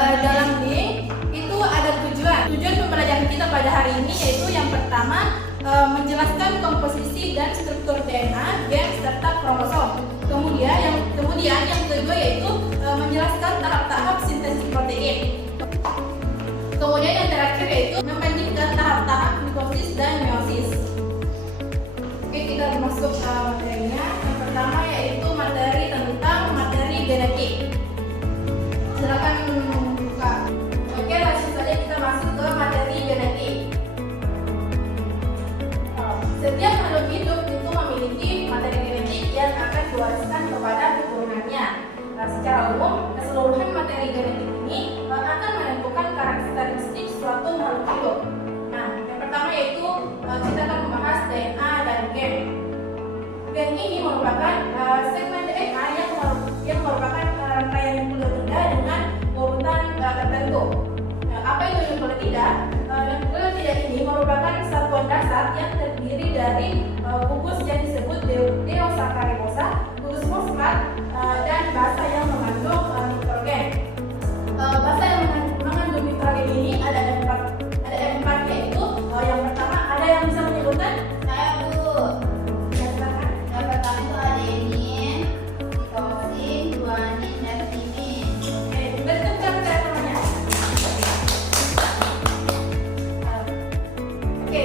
Dalam link itu ada tujuan pembelajaran kita pada hari ini, yaitu yang pertama menjelaskan komposisi dan struktur DNA, gen serta kromosom. Kemudian yang kedua yaitu menjelaskan tahap-tahap sintesis protein. Kemudian yang terakhir yaitu membandingkan tahap-tahap mitosis dan meiosis. Oke, kita masuk materinya. Yang pertama yaitu materi tentang materi genetik. Silakan buka. Oke, langsung saja kita masuk ke materi genetik. Setiap makhluk hidup itu memiliki materi genetik yang akan diwariskan kepada keturunannya. Secara umum, keseluruhan materi genetik ini akan menentukan karakteristik suatu makhluk hidup. Nah, yang pertama yaitu kita akan membahas DNA dan gen. Gen ini merupakan segmen DNA yang merupakan rangkaian nukleotida dengan urutan tertentu. Apa itu nukleotida? Nukleotida ini merupakan satuan dasar yang terdiri dari gugus yang disebut deoksarikbosa, gugus fosfat, dan basa yang mengandung nitrogen. Basa yang mengandung nitrogen ini ada empat yaitu yang pertama, ada yang bisa menyebutkan? Saya Bu. Yang pertama itu adenin, sitosin, guanin, dan timin. Oke, bentukkan namanya. Oke,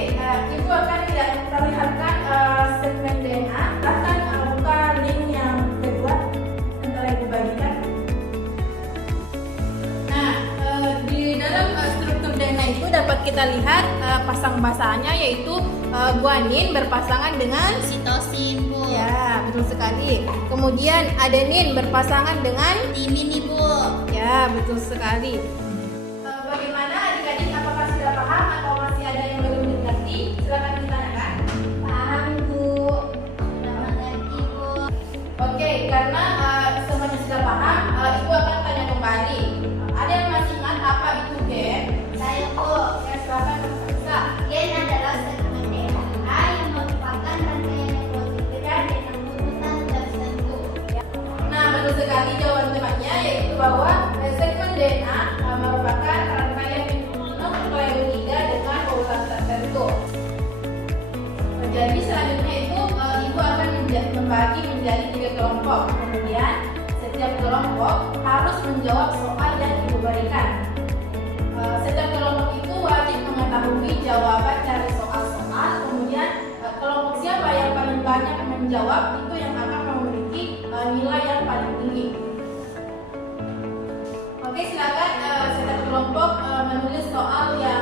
Ibu akan tidak perlihatkan segmen DNA, akan buka link yang kedua yang telah Ibu bagikan. Nah, di dalam struktur DNA itu dapat kita lihat pasang basanya yaitu guanin berpasangan dengan Sitosin Bu. ya, betul sekali. Kemudian adenin berpasangan dengan Timin Ibu. ya, betul sekali. Bagaimana adik-adik, apakah sudah paham atau masih ada yang belum dimengerti? Silakan ditanyakan. Paham Bu. Sudah mengerti Bu. Oke, karena semuanya sudah paham, Ibu akan tanya kembali. Ada yang masih ingat apa itu gen? Saya Bu. Ya, silakan bisa. Gen adalah segmen DNA yang merupakan rangkaian nukleotida dengan urutan tertentu. Nah, betul sekali jawaban temannya, yaitu bahwa segmen DNA menjadi 3 kelompok. Kemudian setiap kelompok harus menjawab soal yang ibu berikan. Setiap kelompok itu wajib mengetahui jawaban dari soal-soal. Kemudian kelompok siapa yang paling banyak menjawab itu yang akan memiliki nilai yang paling tinggi. Oke, silakan setiap kelompok menulis soal yang